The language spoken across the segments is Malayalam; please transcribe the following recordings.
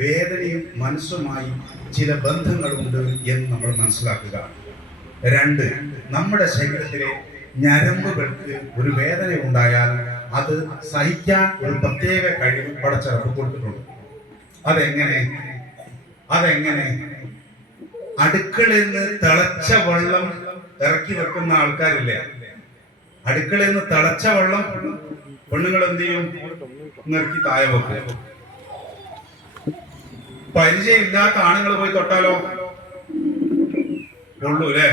വേദനയും മനസ്സുമായി ചില ബന്ധങ്ങളുണ്ട് എന്ന് നമ്മൾ മനസ്സിലാക്കുക. 2, നമ്മുടെ ശരീരത്തിലെ ഞരമ്പുകൾക്ക് ഒരു വേദന ഉണ്ടായാൽ അത് സഹിക്കാൻ ഒരു പ്രത്യേക കഴിവ് പടച്ചിറപ്പ് കൊടുത്തിട്ടുണ്ട്. അതെങ്ങനെ അടുക്കളയിൽ നിന്ന് തിളച്ച വെള്ളം ഇറക്കി വെക്കുന്ന ആൾക്കാരില്ലേ, അടുക്കളയിൽ നിന്ന് തിളച്ച വെള്ളം പെണ്ണുങ്ങൾ എന്ത് ചെയ്യും? ഇറക്കി താഴെ വെക്കും. പരിചയമില്ലാത്ത ആണുങ്ങൾ പോയി തൊട്ടാലോ കൊള്ളൂ അല്ലേ?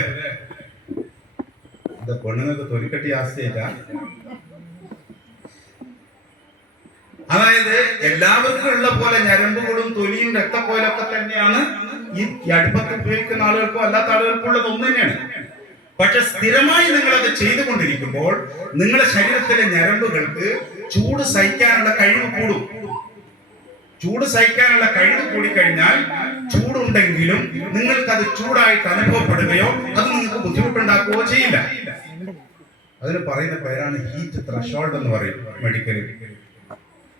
ഇത് പെണ്ണുങ്ങൾക്ക് തൊലിക്കട്ടി ആസ്തിയില്ല. അതായത് എല്ലാവർക്കും ഉള്ള പോലെ ഞരമ്പുകളും തൊലിയും രക്തപ്പോലൊക്കെ തന്നെയാണ് ഈ അടുപ്പത്ത് ഉപയോഗിക്കുന്ന ആളുകൾക്കും അല്ലാത്ത ആളുകൾക്കും ഉള്ളത് ഒന്ന് തന്നെയാണ്. പക്ഷെ സ്ഥിരമായി നിങ്ങളത് ചെയ്തുകൊണ്ടിരിക്കുമ്പോൾ നിങ്ങളുടെ ശരീരത്തിലെ ഞരമ്പുകൾക്ക് ചൂട് സഹിക്കാനുള്ള കഴിവ് കൂടും. ചൂട് സഹിക്കാനുള്ള കഴിവ് കൂടിക്കഴിഞ്ഞാൽ ചൂടുണ്ടെങ്കിലും നിങ്ങൾക്ക് അത് ചൂടായിട്ട് അനുഭവപ്പെടുകയോ അത് നിങ്ങൾക്ക് ബുദ്ധിമുട്ടുണ്ടാക്കുകയോ ചെയ്യില്ല. അതിന് പറയുന്ന പേരാണ് ഹീറ്റ് ത്രഷോൾഡ് എന്ന് പറയും മെഡിക്കൽ.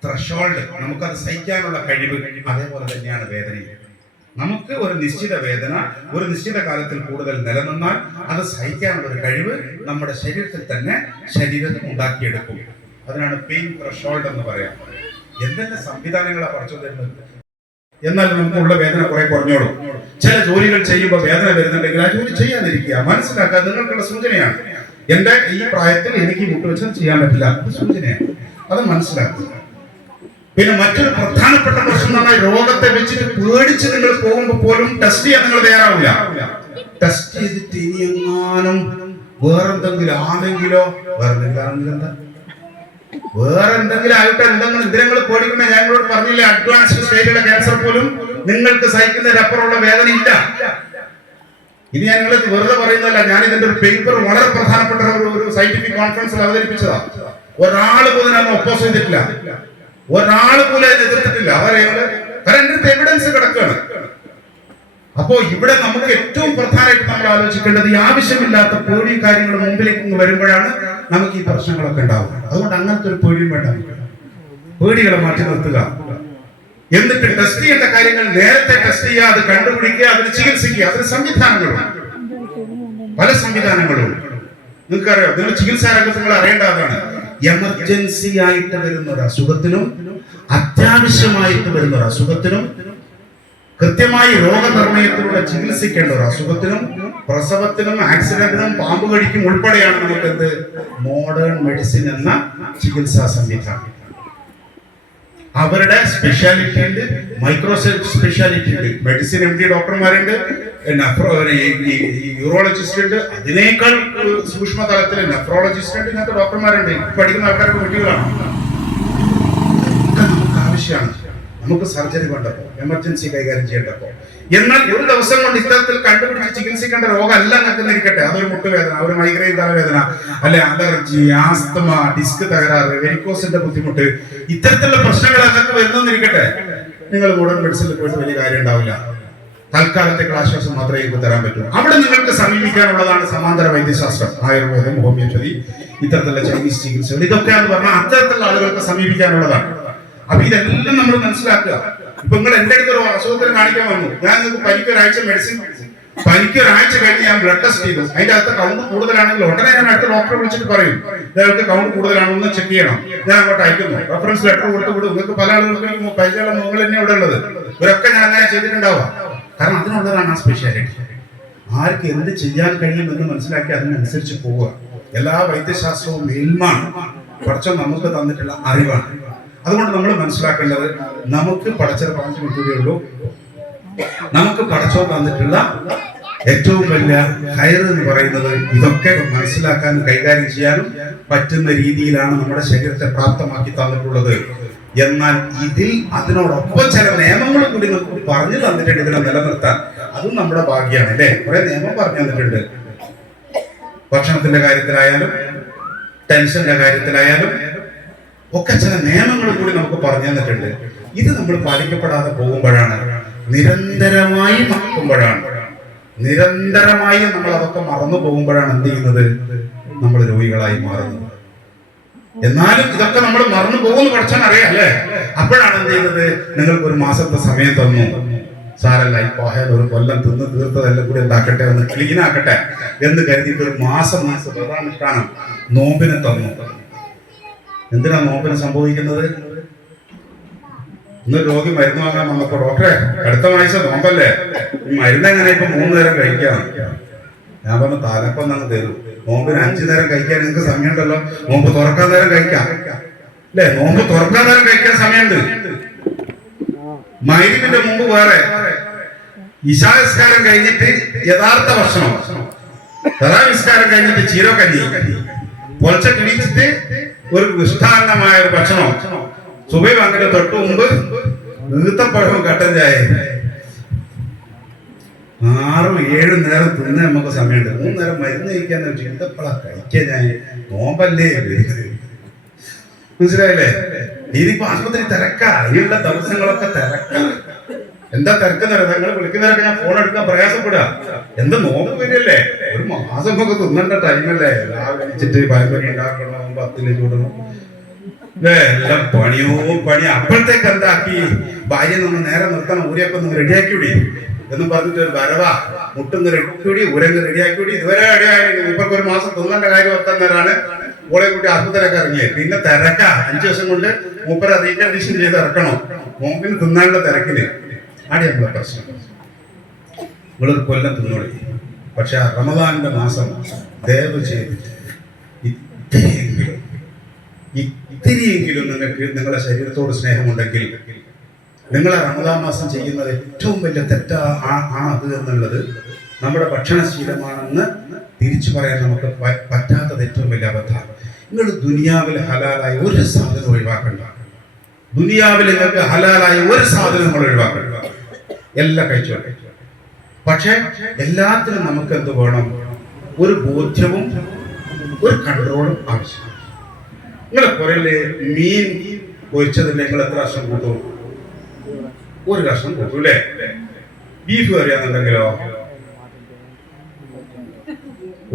ത്രഷോൾഡ്, നമുക്കത് സഹിക്കാനുള്ള കഴിവ്. അതേപോലെ തന്നെയാണ് വേദനയും. നമുക്ക് ഒരു നിശ്ചിത വേദന ഒരു നിശ്ചിത കാലത്തിൽ കൂടുതൽ നിലനിന്നാൽ അത് സഹിക്കാനുള്ള ഒരു കഴിവ് നമ്മുടെ ശരീരത്തിൽ തന്നെ ശരീരത്തിൽ ഉണ്ടാക്കിയെടുക്കും. അതിനാണ് പെയിൻ ത്രഷോൾഡ് എന്ന് പറയാം. എന്തെല്ലാം സംവിധാനങ്ങളാണ് പഠിച്ചു തരുന്നത്. എന്നാൽ നമുക്കുള്ള വേദന കുറെ കുറഞ്ഞോളും. ചില ജോലികൾ ചെയ്യുമ്പോൾ വേദന വരുന്നുണ്ടെങ്കിൽ ആ ജോലി ചെയ്യാതിരിക്കുക. മനസ്സിലാക്കുക, നിങ്ങൾക്കുള്ള സൂചനയാണ്. എന്റെ ഈ പ്രായത്തിൽ എനിക്ക് മുട്ടുവെച്ചാൽ ചെയ്യാൻ പറ്റില്ല, സൂചനയാണ്. അത് മനസ്സിലാക്കുക. പിന്നെ മറ്റൊരു പ്രധാനപ്പെട്ട പ്രശ്നം എന്ന് പറഞ്ഞാൽ രോഗത്തെ വെച്ചിട്ട് പേടിച്ച് നിങ്ങൾ പോകുമ്പോൾ പോലും ടെസ്റ്റ് ചെയ്യാൻ നിങ്ങൾ തയ്യാറാവില്ല. ടെസ്റ്റ് ചെയ്തിട്ട് ഇനി എങ്ങാനും വേറെന്തെങ്കിലും ആണെങ്കിലോ വേറെന്തെങ്കിലും ആയിട്ട് എന്തെങ്കിലും ഇതിനങ്ങൾ പേടിക്കുന്ന ഞങ്ങളോട് പറഞ്ഞില്ലേ, അഡ്വാൻസ്ഡ് സ്റ്റേജിലെ ക്യാൻസർ പോലും നിങ്ങൾക്ക് സഹിക്കുന്നതിനപ്പുറമുള്ള വേദന ഇല്ല. ഇത് ഞാൻ നിങ്ങൾക്ക് വെറുതെ പറയുന്നതല്ല. ഞാൻ ഇതിന്റെ ഒരു പേപ്പർ വളരെ പ്രധാനപ്പെട്ട ഒരു സയന്റിഫിക് കോൺഫറൻസിൽ അവതരിപ്പിച്ചതാ. ഒരാൾ പോലും അതിനെ ഒപ്പോസ് ചെയ്തിട്ടില്ല, ഒരാൾ പോലും അതിനെ എതിർത്തിട്ടില്ല. അവരുടെ എവിഡൻസ് കിടക്കുകയാണ്. അപ്പോ ഇവിടെ നമുക്ക് ഏറ്റവും പ്രധാനമായിട്ട് നമ്മൾ ആലോചിക്കേണ്ടത് ഈ ആവശ്യമില്ലാത്ത പേടി കാര്യങ്ങൾ മുമ്പിലേക്ക് വരുമ്പോഴാണ് നമുക്ക് ഈ പ്രശ്നങ്ങളൊക്കെ ഉണ്ടാവുക. അതുകൊണ്ട് അങ്ങനത്തെ ഒരു പേടിയും വേണ്ട. പേടികളെ മാറ്റി നിർത്തുക. എന്നിട്ട് ടെസ്റ്റ് ചെയ്യേണ്ട കാര്യങ്ങൾ നേരത്തെ ടെസ്റ്റ് ചെയ്യുക, അത് കണ്ടുപിടിക്കുക, അതിന് ചികിത്സിക്കുക. അതിന് സംവിധാനങ്ങളുണ്ട്, പല സംവിധാനങ്ങളും നിങ്ങൾക്കറിയാം. നിങ്ങൾ ചികിത്സാ രംഗത്ത് നിങ്ങൾ അറിയേണ്ടതാണ്. എമർജൻസി ആയിട്ട് വരുന്ന ഒരു അസുഖത്തിനും അത്യാവശ്യമായിട്ട് വരുന്ന ഒരു അസുഖത്തിനും കൃത്യമായി രോഗനിർണയത്തിലൂടെ ചികിത്സിക്കേണ്ട ഒരു അസുഖത്തിനും പ്രസവത്തിനും ആക്സിഡന്റിനും പാമ്പ് കടിക്കും ഉൾപ്പെടെയാണ് നമുക്ക് എന്ത് മോഡേൺ മെഡിസിൻ എന്ന ചികിത്സാ സംവിധാനം. അവരുടെ സ്പെഷ്യാലിറ്റി ഉണ്ട്, മൈക്രോ സ്പെഷ്യാലിറ്റി ഉണ്ട്. മെഡിസിൻ MD ഡോക്ടർമാരുണ്ട്, യൂറോളജിസ്റ്റ് ഉണ്ട്, അതിനേക്കാൾ സൂക്ഷ്മ തലത്തിൽ നെഫ്രോളജിസ്റ്റ് ഉണ്ട്. ഇങ്ങനത്തെ ഡോക്ടർമാരുണ്ട്. പഠിക്കുന്ന ആൾക്കാരൊക്കെ കുട്ടികളാണ്. നമുക്ക് ആവശ്യമാണ്. നമുക്ക് സർജറി വേണ്ടപ്പോ, എമർജൻസി കൈകാര്യം ചെയ്യേണ്ടപ്പോ. എന്നാൽ ഒരു ദിവസം കൊണ്ട് ഇത്തരത്തിൽ കണ്ടുപിടിച്ച് ചികിത്സിക്കേണ്ട രോഗമല്ല നിൽക്കുന്നിരിക്കട്ടെ. അതൊരു മുട്ടുവേദന, ഒരു മൈഗ്രെയിൻ തലവേദന, അല്ലെ അലർജി, ആസ്തമ, ഡിസ്ക് തകരാറ്, വെരിക്കോസിന്റെ ബുദ്ധിമുട്ട്, ഇത്തരത്തിലുള്ള പ്രശ്നങ്ങൾ അതൊക്കെ വരുന്നിരിക്കട്ടെ. നിങ്ങൾ മോഡേൺ മെഡിസിനിൽ പോയിട്ട് വലിയ കാര്യം ഉണ്ടാവില്ല. തൽക്കാലത്തേക്കുള്ള ആശ്വാസം മാത്രമേ നിങ്ങൾക്ക് തരാൻ പറ്റൂ. അവിടെ നിങ്ങൾക്ക് സമീപിക്കാനുള്ളതാണ് സമാന്തര വൈദ്യശാസ്ത്രം, ആയുർവേദം, ഹോമിയോപ്പതി, ഇത്തരത്തിലുള്ള ചൈനീസ് ചികിത്സകൾ. ഇതൊക്കെയാണെന്ന് പറഞ്ഞാൽ അത്തരത്തിലുള്ള ആളുകൾക്ക് സമീപിക്കാനുള്ളതാണ്. അപ്പൊ ഇതെല്ലാം നമ്മൾ മനസ്സിലാക്കുക. ഇപ്പൊ നിങ്ങൾ എന്റെ അടുത്ത് ഒരു അസുഖത്തിന് കാണിക്കാൻ വന്നു, ഞാൻ നിങ്ങൾക്ക് പനിക്കൊരാഴ്ച മെഡിസിൻ, പനിക്കൊരാഴ്ച കഴിഞ്ഞ് ഞാൻ ബ്ലഡ് ടെസ്റ്റ് ചെയ്തു. അതിന്റെ അകത്ത് കൗണ്ട് കൂടുതലാണെങ്കിൽ ഉടനെ ഞാൻ അടുത്ത ഡോക്ടറെ വിളിച്ചിട്ട് പറയും, നിങ്ങൾക്ക് കൗണ്ട് കൂടുതലാണെന്ന് ചെക്ക് ചെയ്യണം, ഞാൻ അങ്ങോട്ട് അയക്കുന്നു, റെഫറൻസ് ലെറ്റർ കൊടുത്ത് വിടും. നിങ്ങൾക്ക് പല ആളുകൾക്കും പരിചയമുള്ള മുകൾ തന്നെ ഇവിടെ ഉള്ളത്. ഇവരൊക്കെ ഞാൻ അങ്ങനെ ചെയ്തിട്ടുണ്ടാവാം. കാരണം അതിനുള്ളതാണ് ആ സ്പെഷ്യാലിറ്റി. ആർക്ക് എന്ത് ചെയ്യാൻ കഴിയുമെന്ന് മനസ്സിലാക്കി അതിനനുസരിച്ച് പോവുക. എല്ലാ വൈദ്യശാസ്ത്രവും മേൽമാണ്, കുറച്ച് നമുക്ക് തന്നിട്ടുള്ള അറിവാണ്. അതുകൊണ്ട് നമ്മൾ മനസ്സിലാക്കേണ്ടത്, നമുക്ക് പടച്ചത് പറഞ്ഞു കിട്ടുകയുള്ളൂ. നമുക്ക് പടച്ചോ തന്നിട്ടുള്ള ഏറ്റവും വലിയ ഹൈർ എന്ന് പറയുന്നത് ഇതൊക്കെ മനസ്സിലാക്കാനും കൈകാര്യം ചെയ്യാനും പറ്റുന്ന രീതിയിലാണ് നമ്മുടെ ശരീരത്തെ പ്രാപ്തമാക്കി തന്നിട്ടുള്ളത്. എന്നാൽ ഇതിൽ അതിനോടൊപ്പം ചില നിയമങ്ങൾ കൂടി നമുക്ക് പറഞ്ഞു തന്നിട്ടുണ്ട് ഇതിനെ നിലനിർത്താൻ. അതും നമ്മുടെ ഭാഗ്യമാണ് അല്ലേ. കുറെ നിയമം പറഞ്ഞു തന്നിട്ടുണ്ട്. ഭക്ഷണത്തിന്റെ കാര്യത്തിലായാലും ടെൻഷന്റെ കാര്യത്തിലായാലും ഒക്കെ ചില നിയമങ്ങൾ കൂടി നമുക്ക് പറഞ്ഞു തന്നിട്ടുണ്ട്. ഇത് നമ്മൾ പാലിക്കപ്പെടാതെ പോകുമ്പോഴാണ്, നിരന്തരമായി മറക്കുമ്പോഴാണ്, നിരന്തരമായി നമ്മൾ അതൊക്കെ മറന്നു പോകുമ്പോഴാണ് എന്ത് ചെയ്യുന്നത്, നമ്മൾ രോഗികളായി മാറുന്നത്. എന്നാലും ഇതൊക്കെ നമ്മൾ മറന്നു പോകുന്നു പഠിച്ചാൽ അറിയാം അല്ലേ? അപ്പോഴാണ് എന്ത് ചെയ്തത്, നിങ്ങൾക്ക് ഒരു മാസത്തെ സമയം തന്നു. സാരല്ല, ഈ പോയാൽ ഒരു കൊല്ലം തിന്ന് തീർത്തതെല്ലാം കൂടി എന്താക്കട്ടെ, ഒന്ന് ക്ലീൻ ആക്കട്ടെ എന്ന് കരുതിയിട്ട് ഒരു മാസം പ്രധാനുഷ്ഠാനം നോമ്പിനെ തന്നു. എന്തിനാ നോമ്പിന് സംഭവിക്കുന്നത്? ഇന്ന് രോഗി മരുന്ന് വാങ്ങാൻ വന്നപ്പോ ഡോക്ടറെ അടുത്ത ആഴ്ച നോമ്പല്ലേ, ഈ മരുന്ന് എങ്ങനെ ഇപ്പൊ 3 നേരം കഴിക്കാം? ഞാൻ പറഞ്ഞു തലപ്പം അങ്ങ് തരും. നോമ്പിന് 5 നേരം കഴിക്കാൻ നിങ്ങൾക്ക് സമയമുണ്ടല്ലോ, നോമ്പ് തുറക്കാൻ നേരം കഴിക്കാം അല്ലെ? നോമ്പ് തുറക്കാൻ നേരം കഴിക്കാൻ സമയമുണ്ട്. മഗ്‌രിബിന്റെ മുമ്പ് വേറെ, ഇശാ നിസ്കാരം കഴിഞ്ഞിട്ട് യഥാർത്ഥ ഭക്ഷണം, തറാവീഹ് നിസ്കാരം കഴിഞ്ഞിട്ട് ചീരക്കഞ്ഞി, പൊലച്ച കിണിച്ചിട്ട് ഒരു വിഷ്ടാന്നമായ ഒരു ഭക്ഷണം, സുബഹി ബാങ്കിന്റെ തൊട്ട് മുമ്പ് നീത്തപ്പഴവും കട്ടൻ ചായ. 6-7 നേരം തിന്ന് നമുക്ക് സമയമുണ്ട്. 3 നേരം മരുന്ന് കഴിക്കാന്ന് വെച്ചാൽ എന്തപ്പോഴാ കഴിക്കാൻ? ഞാൻ നോമ്പല്ലേ വരുന്നത്, മനസ്സിലായില്ലേ? ഇതിപ്പോ ആശുപത്രി തിരക്കാ, ഇനിയുള്ള ദിവസങ്ങളൊക്കെ തിരക്കാ. എന്താ തിരക്കുന്ന നിങ്ങൾ വിളിക്കുന്നവരൊക്കെ ഞാൻ ഫോൺ എടുക്കാൻ പ്രയാസപ്പെടുക. എന്താ നോമ്പ് വരില്ലേ, ഒരു മാസം ഒക്കെ തിന്നേണ്ട ടൈമല്ലേ? രാവിലെ വെച്ചിട്ട് പാരമ്പര്യം ഉണ്ടാക്കണം, 10 ചൂടണം അല്ലേ, എല്ലാം പണിയോ പണി. അപ്പോഴത്തേക്ക് എന്താക്കി, ഭാര്യ നമ്മൾ നേരെ നിർത്തണം, ഊരിയൊക്കെ ഒന്ന് റെഡിയാക്കിവിടി എന്ന് പറഞ്ഞിട്ട് ഒരു വരവാ, മുട്ടൊന്ന് റെഡിയാക്കിവിടി, ഊരങ്ങ് റെഡിയാക്കിവിടി. ഇതുവരെ റെഡിയായി ഇപ്പൊ ഒരു മാസം തിന്നേണ്ട കാര്യം ഓർത്താൻ നേരാണ് ഓളെ കൂട്ടി ആസ്പത്രിയൊക്കെ ഇറങ്ങിയത്. പിന്നെ തിരക്ക 5 ദിവസം കൊണ്ട് മൂപ്പര റീകണ്ടീഷൻ ചെയ്ത് ഇറക്കണം, നോമ്പിന് തിന്നാനുള്ള തിരക്കില്. ആടെ നമ്മളെ പ്രശ്നം. നിങ്ങളൊരു കൊല്ലം തിന്നോളി, പക്ഷെ റമദാനിന്റെ മാസം ദയവ് ചെയ്തിട്ട് ഇത്തിരിയെങ്കിലും നിങ്ങൾക്ക് നിങ്ങളുടെ ശരീരത്തോട് സ്നേഹമുണ്ടെങ്കിൽ, നിങ്ങളെ റമദാൻ മാസം ചെയ്യുന്നത് ഏറ്റവും വലിയ തെറ്റാ അത് എന്നുള്ളത് നമ്മുടെ ഭക്ഷണശീലമാണെന്ന് തിരിച്ചു പറയാൻ നമുക്ക് പറ്റാത്തത് ഏറ്റവും വലിയ അബദ്ധമാണ്. നിങ്ങൾ ദുനിയാവിൽ ഹലാലായ ഒരു സാധനം ഒഴിവാക്കണ്ട. ദുനിയാവിൽ നിങ്ങൾക്ക് ഹലാലായ ഒരു സാധനം നമ്മൾ ഒഴിവാക്കണ്ട, എല്ലാം കഴിച്ചോട്ടെ. പക്ഷെ എല്ലാത്തിനും നമുക്ക് എന്ത് വേണം, ഒരു ബോധ്യവും ഒരു കൺട്രോളും ആവശ്യമാണ്. നിങ്ങളെ പുറയില് മീൻ പൊരിച്ചതിൽ നിങ്ങൾ എത്ര കഷ്ണം കൂട്ടും? 1 കഷ്ണം കൂട്ടും അല്ലേ? ബീഫ് കറിയാന്നുണ്ടെങ്കിലോ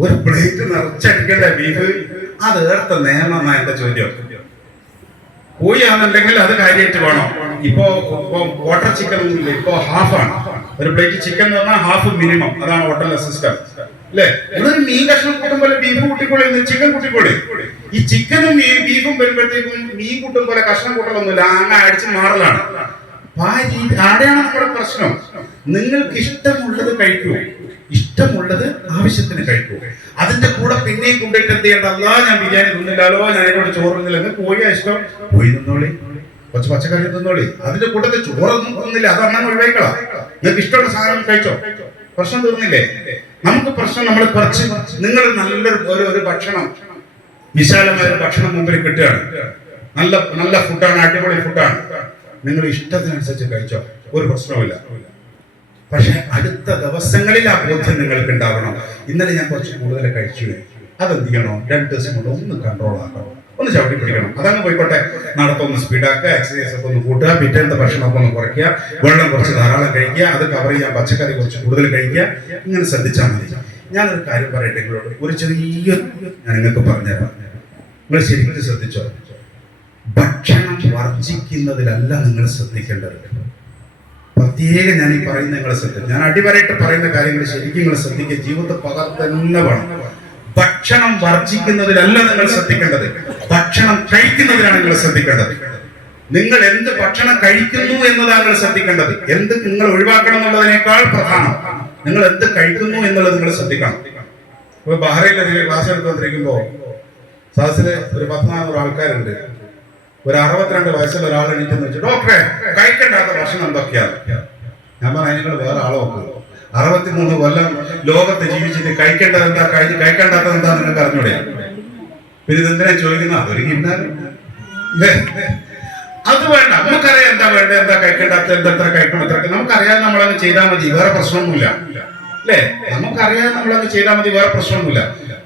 ഒരു പ്ലേറ്റ് നിറച്ചടിക്കണ്ടേ ബീഫ്? അത് ഏർത്ത നിയമം എന്റെ ചോദ്യം. കോഴിയാണെന്നുണ്ടെങ്കിൽ അത് കാര്യമായിട്ട് വേണം. ഇപ്പോ വാട്ടർ ചിക്കൻ ഒന്നുമില്ല, ഇപ്പൊ ഹാഫാണ്. ഒരു പ്ലേറ്റ് ചിക്കൻ എന്ന് പറഞ്ഞാൽ ഹാഫ് മിനിമം, അതാണ് ഹോട്ടലിലെ സിസ്റ്റം അല്ലേ? നിങ്ങളൊരു മീൻ കഷ്ണം കൂട്ടും പോലെ ബീഫ് കൂട്ടിക്കോളി, ചിക്കൻ കൂട്ടിക്കോളി. ഈ ചിക്കനും ബീഫും വരുമ്പോഴത്തേക്കും മീൻ കൂട്ടും പോലെ കഷ്ണം കൂട്ടലൊന്നുമില്ല, അങ്ങ് അടിച്ച് മാറലാണ്. ആടെയാണ് നമ്മുടെ പ്രശ്നം. നിങ്ങൾക്ക് ഇഷ്ടമുള്ളത് കഴിക്കൂ, ഇഷ്ടമുള്ളത് ആവശ്യത്തിന് കഴിക്കൂ. അതിന്റെ കൂടെ പിന്നെയും കൊണ്ടിട്ട് എന്ത് ചെയ്യേണ്ട, അല്ലാ ഞാൻ ബിരിയാണി തിന്നില്ലാലോ, ഞാൻ എന്നോട് ചോറ് തിന്നില്ല, കോഴിയാ ഇഷ്ടം, കോഴി തിന്നോളി, കുറച്ച് പച്ചക്കറി തിന്നോളി. അതിന്റെ കൂട്ടത്തിൽ ചോറൊന്നും തിന്നില്ല, അതെണ്ണം ഒഴിവാക്കണം. നിങ്ങൾക്ക് ഇഷ്ടമുള്ള സാധനം കഴിച്ചോ, പ്രശ്നം തീർന്നില്ലേ? നമുക്ക് പ്രശ്നം നമ്മൾ കുറച്ച്, നിങ്ങൾ നല്ലൊരു ഒരു ഭക്ഷണം, വിശാലമായ ഒരു ഭക്ഷണം മുമ്പിൽ കിട്ടുകയാണ്, നല്ല നല്ല ഫുഡാണ്, അടിപൊളി ഫുഡാണ്, നിങ്ങൾ ഇഷ്ടത്തിനനുസരിച്ച് കഴിച്ചോ, ഒരു പ്രശ്നവുമില്ല. പക്ഷെ അടുത്ത ദിവസങ്ങളിൽ ആ ബോധ്യം നിങ്ങൾക്ക് ഉണ്ടാവണം. ഇന്നലെ ഞാൻ കുറച്ച് കൂടുതൽ കഴിച്ചു, അതെന്ത് ചെയ്യണോ, 2 ദിവസം കൊണ്ട് ഒന്ന് കൺട്രോൾ ആക്കണം, ഒന്ന് ചവിട്ടി പിടിക്കണം. അതങ്ങ് പോയിക്കോട്ടെ, നടത്തൊന്ന് സ്പീഡാക്കുക, എക്സസൈസ് ഒക്കെ ഒന്ന് കൂട്ടുക, പിറ്റേത്തെ ഭക്ഷണമൊക്കെ ഒന്ന് കുറയ്ക്കുക, വെള്ളം കുറച്ച് ധാരാളം കഴിക്കുക, അത് കവർ ചെയ്യാൻ പച്ചക്കറി കുറച്ച് കൂടുതൽ കഴിക്കുക. ഇങ്ങനെ ശ്രദ്ധിച്ചാൽ മതി. ഞാനൊരു കാര്യം പറയട്ടെ നിങ്ങളോട്, ഒരു ചെറിയ ഞാൻ നിങ്ങൾക്ക് പറഞ്ഞുതരാം, നിങ്ങൾ ശരിക്കും ശ്രദ്ധിച്ചോ. ഭക്ഷണം വർജിക്കുന്നതിലല്ല നിങ്ങൾ ശ്രദ്ധിക്കേണ്ടത്. പ്രത്യേകം ഞാൻ ഈ പറയുന്ന നിങ്ങളെ ശ്രദ്ധിക്കും, ഞാൻ അടിവരായിട്ട് പറയുന്ന കാര്യങ്ങൾ ശരിക്കും നിങ്ങൾ ശ്രദ്ധിക്കുക, ജീവിതത്തെ പകർത്തന്നെ വേണം. ഭക്ഷണം വർജിക്കുന്നതിലല്ല നിങ്ങൾ ശ്രദ്ധിക്കേണ്ടത്, ഭക്ഷണം കഴിക്കുന്നതിനാണ് നിങ്ങൾ ശ്രദ്ധിക്കേണ്ടത്. നിങ്ങൾ എന്ത് ഭക്ഷണം കഴിക്കുന്നു എന്നതാണ് നിങ്ങൾ ശ്രദ്ധിക്കേണ്ടത്. എന്ത് നിങ്ങൾ ഒഴിവാക്കണം എന്നുള്ളതിനേക്കാൾ പ്രധാനം നിങ്ങൾ എന്ത് കഴിക്കുന്നു എന്നുള്ളത് നിങ്ങൾ ശ്രദ്ധിക്കണം. ഇപ്പൊ ബഹ്റൈനിൽ ക്ലാസ് എടുത്തുകൊണ്ടിരിക്കുമ്പോ സദസ്സില് ഒരു 1400 ആൾക്കാരുണ്ട്. ഒരു 62 വയസ്സുള്ള ഒരാൾ എണീറ്റെന്ന് വെച്ചു, ഡോക്ടറെ കഴിക്കേണ്ടാത്ത ഭക്ഷണം എന്തൊക്കെയാണ്? ഞാൻ പറഞ്ഞു, നിങ്ങൾ വേറെ ആളെ നോക്കുക, 63 കൊല്ലം ലോകത്ത് ജീവിച്ചിട്ട് കഴിക്കേണ്ടത് എന്താ, കഴിക്കേണ്ടാത്തത് എന്താ നിങ്ങൾക്ക് അറിഞ്ഞൂടെ? പിന്നെ ഇതെന്തിനാ ചോദിക്കുന്ന, അതൊരു കിണ്ണാൻ അത് വേണ്ട. നമുക്കറിയാം എന്താ വേണ്ട, എന്താ കഴിക്കേണ്ടാത്ത, എത്ര കഴിക്കണം, എത്ര നമുക്കറിയാതെ നമ്മളങ്ങ് ചെയ്താൽ മതി, വേറെ പ്രശ്നമൊന്നുമില്ല അല്ലേ? നമുക്കറിയാതെ നമ്മളങ്ങ് ചെയ്താൽ മതി, വേറെ പ്രശ്നമൊന്നുമില്ല.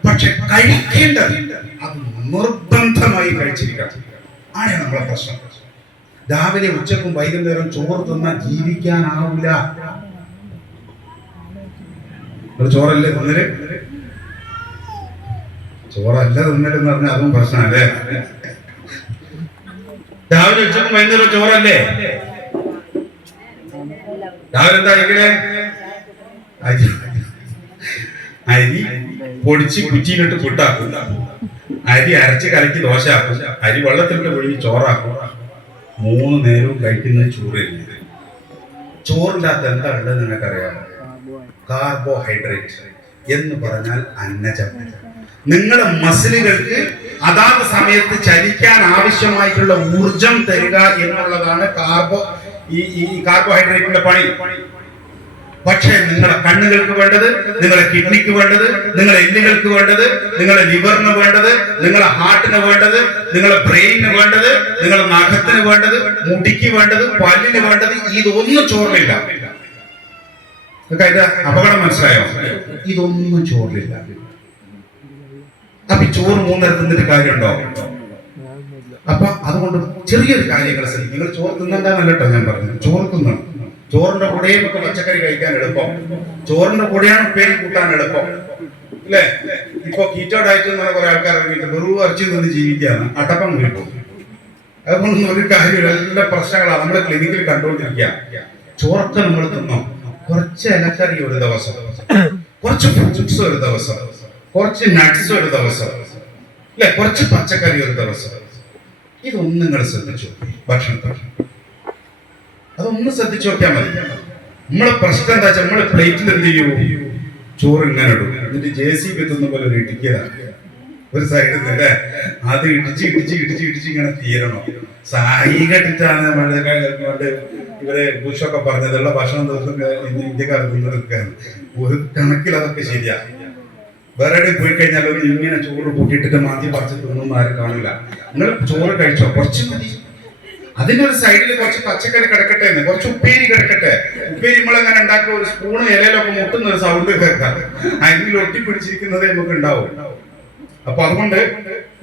പക്ഷെ കഴിക്കേണ്ടത് അത് നിർബന്ധമായി കഴിച്ചിരിക്കണം, ആണ് നമ്മളെ പ്രശ്നം. രാവിലെ ഉച്ചക്കും വൈകുന്നേരം ചോറ് തിന്നാൽ ജീവിക്കാനാവില്ല. ചോറല്ലേ തിന്നല്? ചോറല്ല തിന്നിട്ടെന്ന് പറഞ്ഞാൽ അതും പ്രശ്നമല്ലേ. രാവിലെ ഉച്ചക്കും വൈകുന്നേരം ചോറല്ലേ? രാവിലെ എന്താ കഴിക്കണേ? അരി പൊടിച്ച് കുറ്റിയിലിട്ട് പുട്ടാക്കും, അരി അരച്ച് കലക്കി ദോശയാക്കും, അരി വെള്ളത്തിലിട്ട് പൊഴുകി ചോറാക്കും. 3 നേരവും കഴിക്കുന്നത് ചോറില്ല. ചോറിൻ്റെ അകത്ത് എന്താ ഉള്ളത് നിങ്ങൾക്കറിയാമോ? കാർബോഹൈഡ്രേറ്റ് എന്ന് പറഞ്ഞാൽ അന്നജം. നിങ്ങളുടെ മസിലുകൾക്ക് അതാത് സമയത്ത് ചലിക്കാൻ ആവശ്യമായിട്ടുള്ള ഊർജം തരിക എന്നുള്ളതാണ് ഈ കാർബോഹൈഡ്രേറ്റിന്റെ പണി. പക്ഷേ നിങ്ങളുടെ കണ്ണുകൾക്ക് വേണ്ടത്, നിങ്ങളുടെ കിഡ്നിക്ക് വേണ്ടത്, നിങ്ങളുടെ എല്ലുകൾക്ക് വേണ്ടത്, നിങ്ങളുടെ ലിവറിന് വേണ്ടത്, നിങ്ങളുടെ ഹാർട്ടിന് വേണ്ടത്, നിങ്ങളുടെ ബ്രെയിനിന് വേണ്ടത്, നിങ്ങളുടെ നഖത്തിന് വേണ്ടത്, മുടിക്ക് വേണ്ടത്, പല്ലിന് വേണ്ടത്, ഇതൊന്നും ചോറിലില്ല. ഇത് അപകടം മനസ്സിലായോ? ഇതൊന്നും ചോറിലില്ല. അപ്പൊ ചോറ് 3 നേരം തിന്നിട്ട് കാര്യമുണ്ടോ? അപ്പൊ അതുകൊണ്ട് ചെറിയൊരു കാര്യങ്ങൾ ശ്രദ്ധിക്കും. നിങ്ങൾ ചോറ് തിന്നണ്ടെന്നല്ല കേട്ടോ ഞാൻ പറഞ്ഞത്. ചോറ് തിന്നണം. ചോറിന്റെ കൂടെയും ഒക്കെ പച്ചക്കറി കഴിക്കാൻ എളുപ്പം, ചോറിന്റെ കൂടെയാണ് ഉപ്പേരി കൂട്ടാൻ എളുപ്പം, അല്ലേ? ഇപ്പൊ കീറ്റോ ഡയറ്റ് എന്ന് കുറെ ആൾക്കാർ ഇറങ്ങിയിട്ട് വെറും ഇറച്ചി നിന്ന് ജീവിക്കുകയാണ്, അടക്കം വീട്ടും. അതുകൊണ്ടൊന്നും ഒരു കാര്യമില്ല. എല്ലാ പ്രശ്നങ്ങളാണ് നമ്മുടെ ക്ലിനിക്കിൽ കണ്ടുകൊണ്ടിരിക്കുക. ചോറൊക്കെ നമ്മൾ തിന്നോ, കുറച്ച് ഇലക്കറി ഒരു ദിവസം, കുറച്ച് ഫ്രൂട്ട്സ് ഒരു ദിവസം, കുറച്ച് നട്ട്സ് ഒരു ദിവസം, അല്ലെ, കുറച്ച് പച്ചക്കറി ഒരു ദിവസം. ഇതൊന്നും നിങ്ങൾ ശ്രദ്ധിച്ചു ഭക്ഷണത്തെ, അതൊന്നും ശ്രദ്ധിച്ചു നോക്കിയാൽ മതി. നമ്മളെ പ്രശ്നം എന്താ വെച്ചാൽ നമ്മള് പ്ലേറ്റിൽ എന്ത് ചെയ്യൂ, ചോറ് ഇങ്ങനെ ഇടും, എന്നിട്ട് JCB എത്തുന്ന പോലെ ഒരു ഇടിക്കലാണ് ഒരു സൈഡിൽ നിന്ന്, അല്ലേ? അത് ഇടിച്ച് ഇങ്ങനെ തീരണം. സായി കെട്ടിട്ടാണ് പണ്ട് ഇവരെ ബുഷൊക്കെ പറഞ്ഞതുള്ള ഭക്ഷണം ദിവസം ഇന്ത്യക്കാർ തിന്നെടുക്കുകയാണ്. ഒരു കണക്കിൽ അതൊക്കെ ശരിയാ. വേറെ പോയി കഴിഞ്ഞാൽ ഇങ്ങനെ ചോറ് കൂട്ടിയിട്ടിട്ട് മാറ്റി പറിച്ച് തിന്നൊന്നും ആരും കാണില്ല. നിങ്ങൾ ചോറ് കഴിച്ചോ, കുറച്ച് മതി. അതിന്റെ ഒരു സൈഡിൽ കുറച്ച് പച്ചക്കറി കിടക്കട്ടെ, കുറച്ച് ഉപ്പേരി കിടക്കട്ടെ. ഉപ്പേരി നമ്മളെങ്ങനെ ഉണ്ടാക്കുക, ഒരു സ്പൂണ് ഇലയിലൊക്കെ മുട്ടുന്ന ഒരു സൗണ്ട് കേൾക്കാം, അതിൽ ഒട്ടിപ്പിടിച്ചിരിക്കുന്നതേ നമുക്ക് ഉണ്ടാവും. അപ്പൊ അതുകൊണ്ട്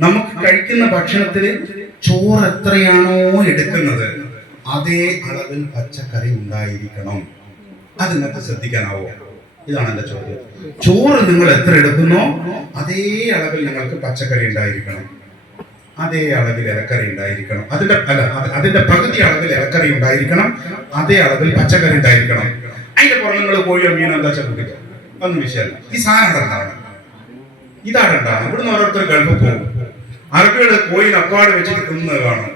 നമുക്ക് കഴിക്കുന്ന ഭക്ഷണത്തിൽ ചോറ് എത്രയാണോ എടുക്കുന്നത് അതേ അളവിൽ പച്ചക്കറി ഉണ്ടായിരിക്കണം. അത് നിങ്ങൾക്ക് ശ്രദ്ധിക്കാനാവോ? ഇതാണ് എന്റെ ചോദ്യം. ചോറ് നിങ്ങൾ എത്ര എടുക്കുന്നോ അതേ അളവിൽ നിങ്ങൾക്ക് പച്ചക്കറി ഉണ്ടായിരിക്കണം, അതേ അളവിൽ ഇലക്കറി ഉണ്ടായിരിക്കണം. അതിന്റെ പകുതി അളവിൽ ഇലക്കറി ഉണ്ടായിരിക്കണം, അതേ അളവിൽ പച്ചക്കറി ഉണ്ടായിരിക്കണം. അതിന്റെ പുറം നിങ്ങൾ കോഴിയോ മീനോ എന്താ വെച്ചാൽ കുട്ടിക്കോ, ഒന്നും വിഷയമല്ല. ഈ സാധനം ഉണ്ടാവണം, ഇതാണ് ഉണ്ടാവണം. ഇവിടുന്ന് ഓരോരുത്തർ ഗൾഫിൽ പോകും, അറബികള് കോഴിന് അപ്പാട് വെച്ചിട്ട് തിന്നത് കാണും.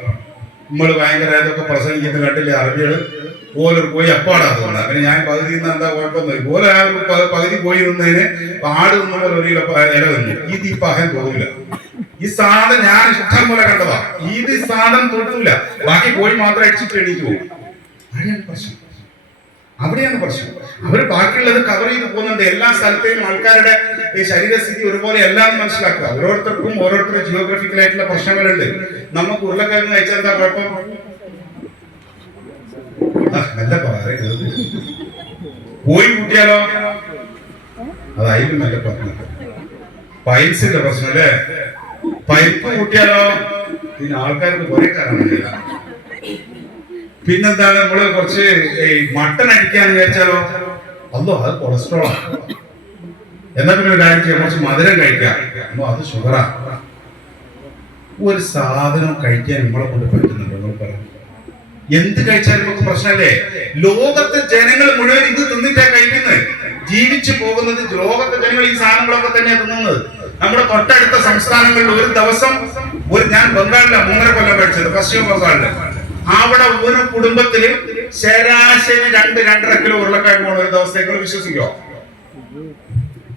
നമ്മൾ ഭയങ്കര ഇതൊക്കെ പ്രസംഗിക്കുന്നത് കണ്ടില്ലേ, അറബികള് ഓലൊരു കോഴി അപ്പാടാത്തതുകൊണ്ട്. പിന്നെ ഞാൻ പകുതി നിന്ന് എന്താ കുഴപ്പമൊന്നും, ഓരോ ആ ഒരു പകുതി കോഴി നിന്നതിന് ആട് നിന്ന പോലെ ഒരു ഇല നിന്നു. ഇത് ഇപ്പൊ അഹം തോന്നില്ല. ഈ സാധനം ഞാൻ ഇഷ്ടം പോലെ കണ്ടതാ. ഇത് സാധനം തൊട്ടില്ല, ബാക്കി കോഴി മാത്രം അടിച്ചിട്ട് എണീറ്റ് പോകും. അവിടെയാണ് പ്രശ്നം, അവിടെയാണ് പ്രശ്നം. അവര് ബാക്കിയുള്ളത് കവർ ചെയ്ത് പോകുന്നുണ്ട്. എല്ലാ സ്ഥലത്തെയും ആൾക്കാരുടെ ഈ ശരീരസ്ഥിതി ഒരുപോലെ എല്ലാം മനസ്സിലാക്കുക. ഓരോരുത്തർക്കും ഓരോരുത്തരുടെ ജിയോഗ്രഫിക്കലായിട്ടുള്ള പ്രശ്നങ്ങളുണ്ട്. നമുക്ക് ഉരുളക്കിഴങ്ങ് കഴിച്ചാൽ എന്താ കുഴപ്പം? നല്ല പറയുന്നത് കോഴി കൂട്ടിയാലോ, അതായിരിക്കും നല്ല പ്രശ്നം. പൈൽസിന്റെ പ്രശ്നം അല്ലേ? പൈപ്പ് കൂട്ടിയാലോ, പിന്നെ ആൾക്കാർക്ക് കുറെ കാരണമില്ല. പിന്നെന്താണ്, നമ്മള് കുറച്ച് മട്ടൺ അടിക്കാന്ന് വിചാരിച്ചാലോ, അല്ലോ അത് കൊളസ്ട്രോളാണ്. എന്നാ പിന്നെ ഒരു കാര്യം ചെയ്യാം, കുറച്ച് മധുരം കഴിക്കാം, അത് ഷുഗറാ. ഒരു സാധനം കഴിക്കാൻ നമ്മളെ കൊണ്ട് പറ്റുന്നുണ്ടോ? നമ്മൾ പറയാം, എന്ത് കഴിച്ചാലും നമുക്ക് പ്രശ്നമല്ലേ? ലോകത്തെ ജനങ്ങൾ മുഴുവൻ ഇത് തിന്നിട്ടാ കഴിക്കുന്നത്, ജീവിച്ചു പോകുന്നത്. ലോകത്തെ ജനങ്ങൾ ഈ സാധനങ്ങളൊക്കെ തന്നെയാണ് തിന്നുന്നത്. നമ്മുടെ തൊട്ടടുത്ത സംസ്ഥാനങ്ങളിൽ ഒരു ദിവസം ഞാൻ ബംഗാളിലാണ് 3.5 കൊല്ലം കഴിച്ചത്, പശ്ചിമ ബംഗാളില്. അവിടെ ഒരു കുടുംബത്തില് ശരാശരി 2-2.5 കിലോ ഉരുളക്കിഴങ്ങ് ഒരു ദിവസത്തേക്ക്. വിശ്വസിക്കോ?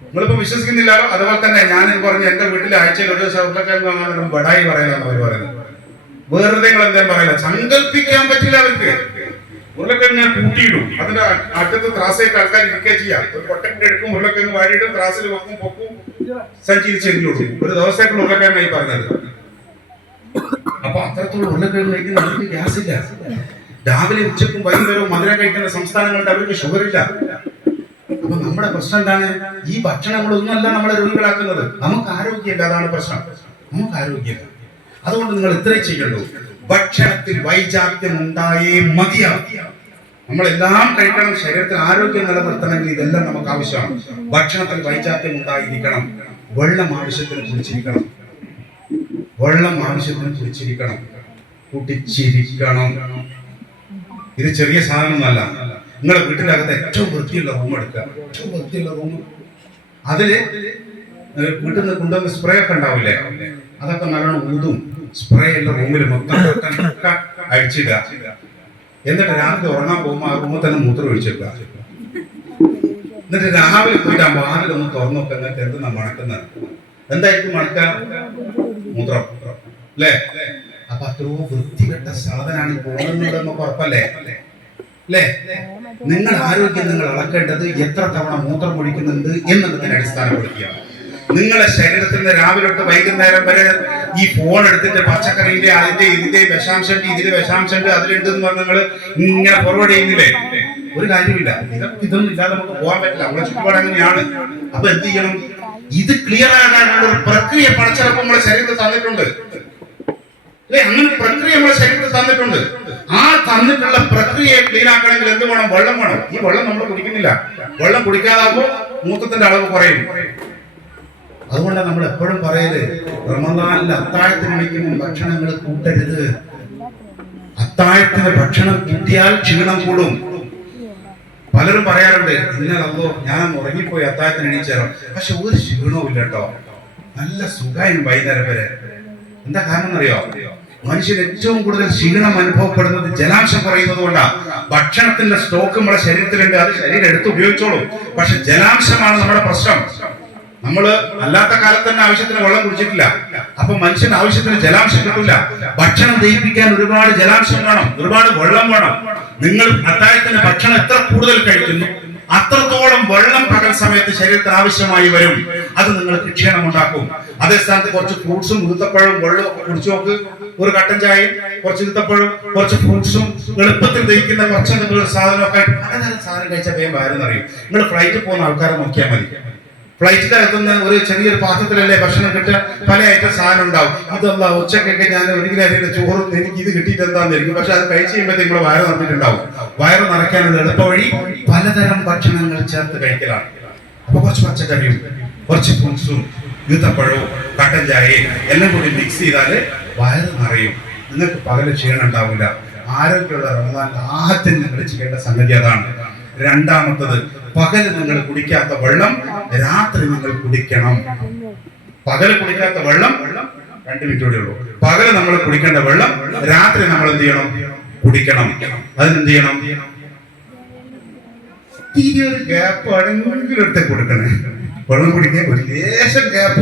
നിങ്ങളിപ്പോ വിശ്വസിക്കുന്നില്ലല്ലോ. അതുപോലെ തന്നെ ഞാൻ പറഞ്ഞ എന്റെ വീട്ടിൽ ആഴ്ചയിൽ ഒരു ദിവസം ഉരുളക്കിഴങ്ങ് വാങ്ങാൻ ബടായി പറയാനാണ് അവർ പറയുന്നത്. വെറുതെ നിങ്ങൾ എന്താ പറയില്ല, സങ്കല്പിക്കാൻ പറ്റില്ല അവർക്ക്. ഉരുളക്കിഴങ്ങ് കൂട്ടിയിടും, അതിന്റെ അറ്റത്ത് ത്രാസായിട്ട് ആൾക്കാർ ഇരിക്കുക ചെയ്യാം. ഒരു കൊട്ടന്റെ എടുക്കും, ഉരുളക്കിഴങ്ങ് വാടിയിടും, ത്രാസിൽ വെക്കും, പൊക്കും, സഞ്ചിയിൽ ചെല്ലിടും. ഒരു ദിവസത്തേക്കുള്ള ഉരുളക്കിഴങ്ങായി പറഞ്ഞത്. അപ്പൊ അത്രത്തോളം ഉരുളക്കിഴങ്ങ് കഴിക്കുന്ന അവർക്ക് ഗ്യാസ് ഇല്ല. രാവിലെ ഉച്ചക്കും വൈകുന്നേരവും മധുരം കഴിക്കുന്ന സംസ്ഥാനങ്ങളുടെ അവർക്ക് ഷുഗർ ഇല്ല. അപ്പൊ നമ്മുടെ പ്രശ്നം എന്താണ്? ഈ ഭക്ഷണങ്ങളൊന്നുമല്ല നമ്മളെ രോഗികളാക്കുന്നത്. നമുക്ക് ആരോഗ്യമില്ല, അതാണ് പ്രശ്നം. നമുക്ക് ആരോഗ്യമില്ല. അതുകൊണ്ട് നിങ്ങൾ ഇത്രയും ചെയ്യണ്ടു, ഭക്ഷണത്തിൽ വൈജാത്യം ഉണ്ടായേ മതിയാവും. നമ്മളെല്ലാം കഴിക്കണം. ശരീരത്തിൽ ആരോഗ്യം നിലനിർത്തണമെങ്കിൽ ഇതെല്ലാം നമുക്ക് ആവശ്യമാണ്. ഭക്ഷണത്തിൽ വൈജാത്യം ഉണ്ടായിരിക്കണം. വെള്ളം ആവശ്യത്തിന് കുടിച്ചിരിക്കണം, വെള്ളം ആവശ്യത്തിന് കുടിച്ചിരിക്കണം, കുടിച്ചിരിക്കണം. ഇത് ചെറിയ സാധനമൊന്നുമല്ല. നിങ്ങളെ വീട്ടിനകത്ത് ഏറ്റവും വൃത്തിയുള്ള റൂം എടുക്കുക, ഏറ്റവും വൃത്തിയുള്ള റൂം. അതില് വീട്ടിൽ നിന്ന് കൊണ്ടുവന്ന സ്പ്രേ ഒക്കെ ഉണ്ടാവില്ലേ, അതൊക്കെ നല്ലോണം ഊതും. സ്പ്രേ ഉള്ള റൂമിൽ മൊത്തം അടിച്ചിടുക. എന്നിട്ട് രാത്രി ഉറങ്ങാൻ പോകുമ്പോൾ ആ റൂമിൽ തന്നെ മൂത്രം ഒഴിച്ചെടുക്കുക. എന്നിട്ട് രാവിലെ പോയിട്ട് ആ വാതിലൊന്ന് തുറന്നു നോക്കുക. എന്നിട്ട് എന്തെന്നാ മണക്കുന്നത്? എന്തായിരിക്കും മണക്ക? മൂത്രം അല്ലേ? അപ്പൊ അത്രയോ വൃത്തികെട്ട സാധനമാണ് പോകുന്നുണ്ടെന്ന് ഉറപ്പല്ലേ? അല്ലേ? നിങ്ങൾ ആരോഗ്യം നിങ്ങൾ അളക്കേണ്ടത് എത്ര തവണ മൂത്രം ഒഴിക്കുന്നുണ്ട് എന്നുള്ളതിനെ അടിസ്ഥാനപ്പെടുത്തിയ നിങ്ങളെ ശരീരത്തിൽ നിന്ന് രാവിലെ തൊട്ട് വൈകുന്നേരം വരെ ഈ ഫോൺ എടുത്തിട്ട് പച്ചക്കറിന്റെ അതിന്റെ ഇതിന്റെ വിഷാംശമുണ്ട്, ഇതിന് വിഷാംശമുണ്ട്, അതിലുണ്ട് എന്ന് പറഞ്ഞ് നിങ്ങൾ ഇങ്ങനെ ഫോർവേഡ് ചെയ്യുന്നില്ലേ? ഒരു കാര്യമില്ല. ഇതൊന്നും ഇല്ലാതെ നമുക്ക് പോകാൻ പറ്റില്ല. നമ്മുടെ ചുറ്റുപാട് അങ്ങനെയാണ്. അപ്പൊ എന്ത് ചെയ്യണം? ഇത് ക്ലിയർ ആകാനുള്ള ഒരു പ്രക്രിയ പടച്ചിറപ്പം നമ്മുടെ ശരീരത്തിൽ തന്നിട്ടുണ്ട് അല്ലെ? അങ്ങനെ ഒരു പ്രക്രിയ നമ്മുടെ ശരീരത്തിൽ തന്നിട്ടുണ്ട്. ആ തന്നിട്ടുള്ള പ്രക്രിയയെ ക്ലീൻ ആക്കണമെങ്കിൽ എന്ത് വേണം? വെള്ളം വേണം. ഈ വെള്ളം നമ്മൾ കുടിക്കുന്നില്ല. വെള്ളം കുടിക്കാതാകുമ്പോൾ മൂത്രത്തിന്റെ അളവ് കുറയും. അതുകൊണ്ടാണ് നമ്മൾ എപ്പോഴും പറയല്, റമദാനിൽ അത്താഴത്തിന് എണീക്കുമ്പോൾ ഭക്ഷണങ്ങൾ കൂട്ടരുത്. അത്താഴത്തിന് ഭക്ഷണം കൂട്ടിയാൽ ക്ഷീണം കൂടും. പലരും പറയാറുണ്ട്, ഇന്നലോ ഞാൻ ഉറങ്ങിപ്പോയി അത്താഴത്തിന് എണീച്ചാലോ, പക്ഷെ ഒരു ക്ഷീണവും ഇല്ല കേട്ടോ, നല്ല സുഖമായും വൈകുന്നേരം വരെ. എന്താ കാരണം എന്നറിയോ? മനുഷ്യൻ ഏറ്റവും കൂടുതൽ ക്ഷീണം അനുഭവപ്പെടുന്നത് ജലാംശം കുറയുന്നത് കൊണ്ടാണ്. ഭക്ഷണത്തിന്റെ സ്റ്റോക്ക് നമ്മുടെ ശരീരത്തിലുണ്ട്, അത് ശരീരം എടുത്ത് ഉപയോഗിച്ചോളും. പക്ഷെ ജലാംശമാണ് നമ്മുടെ പ്രശ്നം. നമ്മള് അല്ലാത്ത കാലത്ത് തന്നെ ആവശ്യത്തിന് വെള്ളം കുടിച്ചിട്ടില്ല. അപ്പൊ മനുഷ്യന് ആവശ്യത്തിന് ജലാംശം കിട്ടില്ല. ഭക്ഷണം ദഹിപ്പിക്കാൻ ഒരുപാട് ജലാംശം വേണം, ഒരുപാട് വെള്ളം വേണം. നിങ്ങൾ അത്താഴത്തിന് ഭക്ഷണം എത്ര കൂടുതൽ കഴിക്കുന്നു അത്രത്തോളം വെള്ളം പകൽ സമയത്ത് ശരീരത്തിന് ആവശ്യമായി വരും. അത് നിങ്ങൾക്ക് ക്ഷീണം ഉണ്ടാക്കും. അതേ സ്ഥാനത്ത് കുറച്ച് ഫ്രൂട്ട്സും ഈത്തപ്പഴവും വെള്ളവും ഒക്കെ കുടിച്ചു നോക്ക്. ഒരു കട്ടൻ ചായയും കുറച്ച് ഈത്തപ്പഴവും കുറച്ച് ഫ്രൂട്ട്സും എളുപ്പത്തിൽ ദഹിക്കുന്ന കുറച്ച് എന്തെങ്കിലും സാധനമൊക്കെ പലതരം സാധനം കഴിച്ചാൽ വേഗം വയറെന്നറിയും. നിങ്ങൾ ഫ്ലൈറ്റിൽ പോകുന്ന ആൾക്കാരെ നോക്കിയാൽ മതി. ഫ്ലൈറ്റിന്റെ അകത്തുനിന്ന് ഒരു ചെറിയൊരു പാത്രത്തിലല്ലേ ഭക്ഷണം കിട്ടുക, പല ഐറ്റം സാധനം ഉണ്ടാവും. ഇതല്ല ഉച്ചക്കൊക്കെ ഞാൻ ഒരിക്കലും ചോറും എനിക്ക് ഇത് കിട്ടിയിട്ട് എന്താന്നിരിക്കും, പക്ഷെ അത് കഴിച്ച് കഴിയുമ്പോഴത്തേക്ക് നിങ്ങളെ വയറ് നിറഞ്ഞിട്ടുണ്ടാവും. വയറ് നിറയ്ക്കാനുള്ള എളുപ്പ വഴി പലതരം ഭക്ഷണങ്ങൾ ചേർത്ത് കഴിക്കലാണ്. അപ്പൊ കുറച്ച് പച്ചക്കറിയും കുറച്ച് ഫ്രൂട്ട്സും ഈത്തപ്പഴവും കട്ടൻ ചായയും എല്ലാം കൂടി മിക്സ് ചെയ്താല് വയറ് നിറയും. നിങ്ങൾക്ക് പകല് ക്ഷീണം ഉണ്ടാവില്ല. ആരോഗ്യമുള്ള റമദാൻ ആദ്യം നിങ്ങൾ ചെയ്യേണ്ട സംഗതി അതാണ്. രണ്ടാമത്തത്, പകല് നിങ്ങൾ കുടിക്കാത്ത വെള്ളം രാത്രി നിങ്ങൾ കുടിക്കണം. പകല് കുടിക്കാത്ത വെള്ളം 2 മിനിറ്റ് കൂടെ ഉള്ളൂ. പകല് നമ്മൾ കുടിക്കേണ്ട വെള്ളം രാത്രി നമ്മൾ എന്ത് ചെയ്യണം? കുടിക്കണം. അതിനെന്ത് ചെയ്യണം? ഒരു ഗ്യാപ്പ് എവിടെയെങ്കിലും എടുത്തേക്ക് കൊടുക്കണേ. വെള്ളം കുടിക്കാൻ ഒരു ലേശം ഗ്യാപ്പ്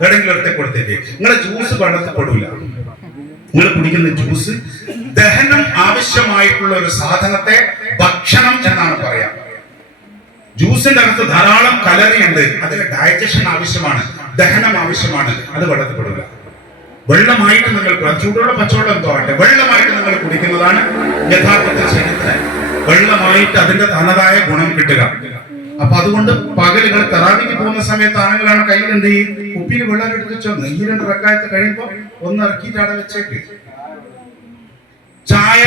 എവിടെയെങ്കിലും എടുത്തേക്ക് കൊടുത്തേക്ക്. നിങ്ങളെ ജ്യൂസ് വെള്ളത്തിൽ പെടൂല. നിങ്ങൾ കുടിക്കുന്ന ജ്യൂസ് ദഹനം ആവശ്യമായിട്ടുള്ള ഒരു സാധനത്തെ ഭക്ഷണം എന്നാണ് പറയാ. ജ്യൂസിന്റെ അകത്ത് ധാരാളം കലറി ഉണ്ട്. അതിന് ഡൈജഷൻ ആവശ്യമാണ്, ദഹനം ആവശ്യമാണ്. അത് വെള്ളത്തിൽ പെടില്ല. വെള്ളമായിട്ട് നിങ്ങൾ ചൂടുള്ള പച്ചവെള്ളം എന്തോ ആട്ടെ, വെള്ളമായിട്ട് നിങ്ങൾ കുടിക്കുന്നതാണ് യഥാർത്ഥത്തിൽ ശരീരത്തിന് വെള്ളമായിട്ട് അതിന്റെ തനതായ ഗുണം കിട്ടുക. അപ്പൊ അതുകൊണ്ട് പകലുകൾ തറാവിക്ക് പോകുന്ന സമയത്താണെങ്കിലാണ് കയ്യിൽ എന്ത് ചെയ്യും? കുപ്പിയിൽ വെള്ളം എടുത്ത് വെച്ചോ. 2 റക്കായത്ത് കഴിയുമ്പോ ഒന്ന് ഇറക്കിയിട്ട് അവിടെ വെച്ചേക്ക്. ചായ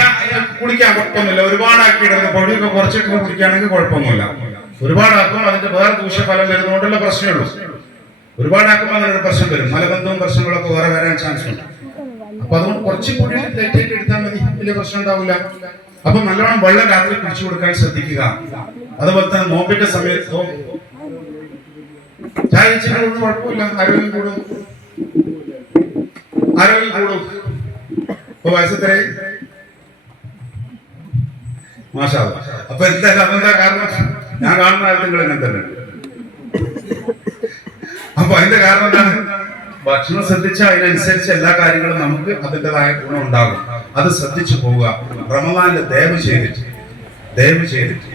കുടിക്കാൻ കുഴപ്പമൊന്നുമില്ല. ഒരുപാടാക്കിയിടുന്ന പൊടിയൊക്കെ കുറച്ചിട്ട് കുടിക്കുകയാണെങ്കിൽ കുഴപ്പമൊന്നുമില്ല. ഒരുപാടാക്കുമ്പോൾ അതിന്റെ വേറെ ദൂഷ്യഫലം വരുന്നതുകൊണ്ടുള്ള പ്രശ്നമുള്ളൂ. ഒരുപാടാക്കുമ്പോൾ അതിനൊരു പ്രശ്നം വരും. മലബന്ധവും പ്രശ്നങ്ങളൊക്കെ വേറെ വരാൻ ചാൻസ് ഉണ്ട്. അപ്പൊ അതുകൊണ്ട് കുറച്ച് കൂടി ലൈറ്റായിട്ട് എടുത്താൽ മതി, വലിയ പ്രശ്നം ഉണ്ടാവില്ല. അപ്പൊ നല്ലോണം വെള്ളം രാത്രി കുടിച്ചു കൊടുക്കാൻ ശ്രദ്ധിക്കുക. അതുപോലെ തന്നെ നോമ്പിന്റെ സമയത്ത് ചായ വെച്ചിട്ടൊന്നും കുഴപ്പമില്ല, ആരോഗ്യം കൂടും. ഇപ്പൊ വയസ്സെത്ര? മാഷാ അല്ലാഹ്. അപ്പൊ എന്തായാലും അതെന്താ കാരണം? ഞാൻ കാണുന്ന കാലത്ത് നിങ്ങൾ എങ്ങനെ തന്നെ. അപ്പൊ അതിന്റെ കാരണം എന്താണ്? ഭക്ഷണം ശ്രദ്ധിച്ചാൽ അതിനനുസരിച്ച് എല്ലാ കാര്യങ്ങളും നമുക്ക് അതിൻ്റെതായ ഗുണം ഉണ്ടാകും. അത് ശ്രദ്ധിച്ചു പോവുക. റമദാനിൽ ദയവ് ചെയ്തിട്ട്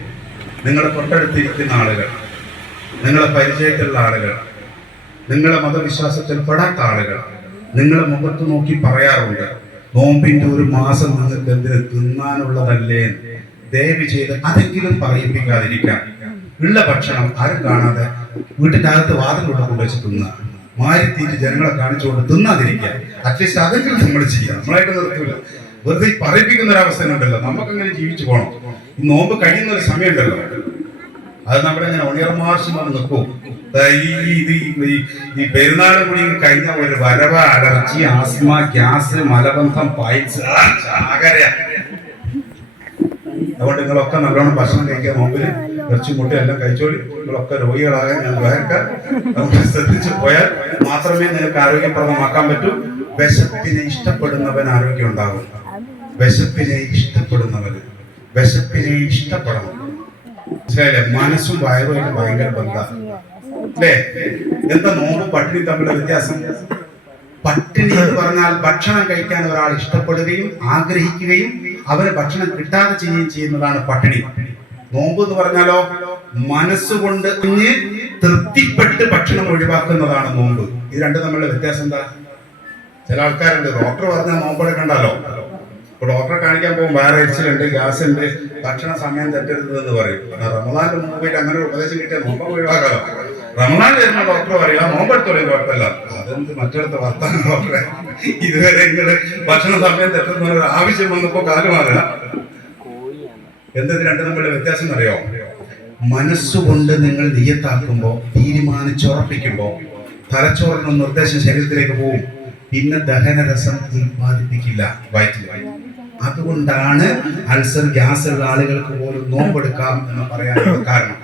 നിങ്ങളെ തൊട്ടടുത്തിരിക്കുന്ന ആളുകൾ, നിങ്ങളെ പരിചയത്തിലുള്ള ആളുകൾ, നിങ്ങളെ മതവിശ്വാസത്തിൽ പെടാത്ത ആളുകൾ നിങ്ങളെ മുഖത്ത് നോക്കി പറയാറുണ്ട്, നോമ്പിന്റെ ഒരു മാസം നിങ്ങൾക്ക് എന്തിന് തിന്നാനുള്ളതല്ലേ? ദയവ് ചെയ്ത് അതെങ്കിലും പറയിപ്പിക്കാതിരിക്കാം. ഉള്ള ഭക്ഷണം ആരും കാണാതെ വീട്ടിൻ്റെ അകത്ത് വാതിലൂടെ കൊണ്ടുവച്ച് തിന്നുക. മാരിത്തീറ്റ് ജനങ്ങളെ കാണിച്ചുകൊണ്ട് തിന്നാതിരിക്കുക. അറ്റ്ലീസ്റ്റ് അതെങ്കിലും നമ്മൾ ചെയ്യാം. നമ്മളായിട്ട് നിർത്തൂല. വെറുതെ പറയിപ്പിക്കുന്ന ഒരു അവസ്ഥ ഉണ്ടല്ലോ. നമുക്കങ്ങനെ ജീവിച്ചു പോകണം. ഈ നോമ്പ് കഴിയുന്ന ഒരു സമയം ഉണ്ടല്ലോ, അത് നമ്മുടെ ഇങ്ങനെ ഒണിയർ മാർച്ച് നിൽക്കും. ഈ പെരുന്നാളും കൂടി കഴിഞ്ഞ ഒരു വരവ, അലർജി, ആസ്മ, ഗ്യാസ്, മലബന്ധം, പൈൽസ്, ചാകര. അതുകൊണ്ട് നിങ്ങളൊക്കെ നല്ലോണം ഭക്ഷണം കഴിക്കാൻ നോക്കില് ഇറച്ചി മുട്ട എല്ലാം കഴിച്ചോളി. നിങ്ങളൊക്കെ രോഗികളാകാൻ ഞാൻ വേർക്കാം. നമുക്ക് ശ്രദ്ധിച്ചു പോയാൽ മാത്രമേ നിങ്ങൾക്ക് ആരോഗ്യപ്രദമാക്കാൻ പറ്റൂ. വിശപ്പിനെ ഇഷ്ടപ്പെടുന്നവൻ ആരോഗ്യം ഉണ്ടാകും. വിശപ്പിനെ ഇഷ്ടപ്പെടുന്നവന് വിശപ്പിനെ ഇഷ്ടപ്പെടണം. മനസ്സിലായില്ലേ? മനസ്സും വയറുമായിട്ട് ഭയങ്കര ബന്ധമാണ് അല്ലേ? എന്താ നോമ്പ് പട്ടിണി തമ്മിലുള്ള വ്യത്യാസം? പട്ടിണി എന്ന് പറഞ്ഞാൽ ഭക്ഷണം കഴിക്കാൻ ഒരാൾ ഇഷ്ടപ്പെടുകയും ആഗ്രഹിക്കുകയും അവന് ഭക്ഷണം കിട്ടാതെ ചെയ്യുകയും ചെയ്യുന്നതാണ് പട്ടിണി. നോമ്പ് എന്ന് പറഞ്ഞാലോ മനസ്സുകൊണ്ട് കുഞ്ഞ് തൃപ്തിപ്പെട്ട് ഭക്ഷണം ഒഴിവാക്കുന്നതാണ് നോമ്പ്. ഇത് രണ്ടും തമ്മിലുള്ള വ്യത്യാസം എന്താ? ചില ആൾക്കാരുണ്ട് ഡോക്ടർ പറഞ്ഞാൽ നോമ്പെടുക്കണ്ടല്ലോ. ഇപ്പൊ ഡോക്ടറെ കാണിക്കാൻ പോകും വേറെ എരിച്ചിലുണ്ട്, ഗ്യാസ് ഉണ്ട്, ഭക്ഷണ സമയം തെറ്റരുതെന്ന് പറയും. റമദാന്റെ മുമ്പ് പോയിട്ട് അങ്ങനെ ഒരു ഉപദേശം കിട്ടിയാൽ നോമ്പ് ഒഴിവാക്കാലോ. റമദാൻ വരുന്ന ഡോക്ടർ പറയുക നോമ്പെടുത്തോളൂ കുഴപ്പമില്ല. അതെന്ത് മറ്റടുത്ത വർത്താനം ഡോക്ടറെ? ഇതുവരെ നിങ്ങള് ഭക്ഷണ സമയം തെറ്റുന്ന ഒരു ആവശ്യം വന്നപ്പോ കാലുമാറുക. എന്തത് രണ്ടും തമ്മിലുള്ള വ്യത്യാസം അറിയോ? മനസ്സുകൊണ്ട് നിങ്ങൾ നിയത്താക്കുമ്പോ, തീരുമാനിച്ചുറപ്പിക്കുമ്പോ തലച്ചോറിന് നിർദ്ദേശം ശരീരത്തിലേക്ക് പോകും. പിന്നെ ദഹനരസം ഉത്പാദിപ്പിക്കില്ല വയറ്റിൽ. അതുകൊണ്ടാണ് അൾസർ, ഗ്യാസ് ഉള്ള ആളുകൾക്ക് പോലും നോമ്പെടുക്കാം എന്ന് പറയാനുള്ള കാരണം.